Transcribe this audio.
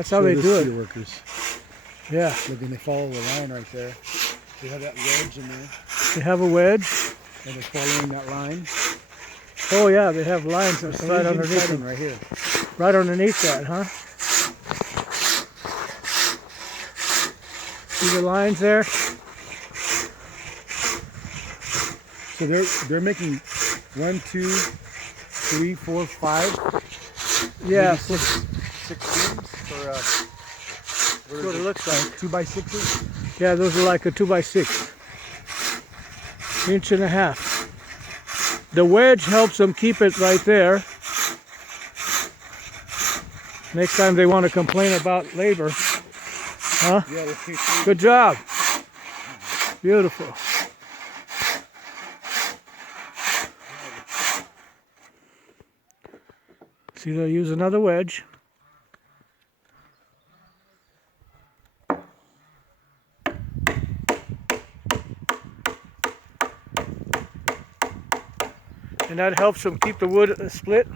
That's how they do it. Workers. Yeah. Look, and they follow the line right there. They have that wedge in there, They have a wedge. and they're following that line. Oh yeah, they have lines that's right underneath them. Right here. Right underneath that, huh? See the lines there? So they're making 1, 2, 3, 4, 5. Yeah. Maybe six beams for That's what it looks like. 2x6s. Yeah, those are like a 2x6. 1.5 inches. The wedge helps them keep it right there. Next time they want to complain about labor. Huh? Yeah. Good job. Beautiful. See, they'll use another wedge. And that helps them keep the wood split.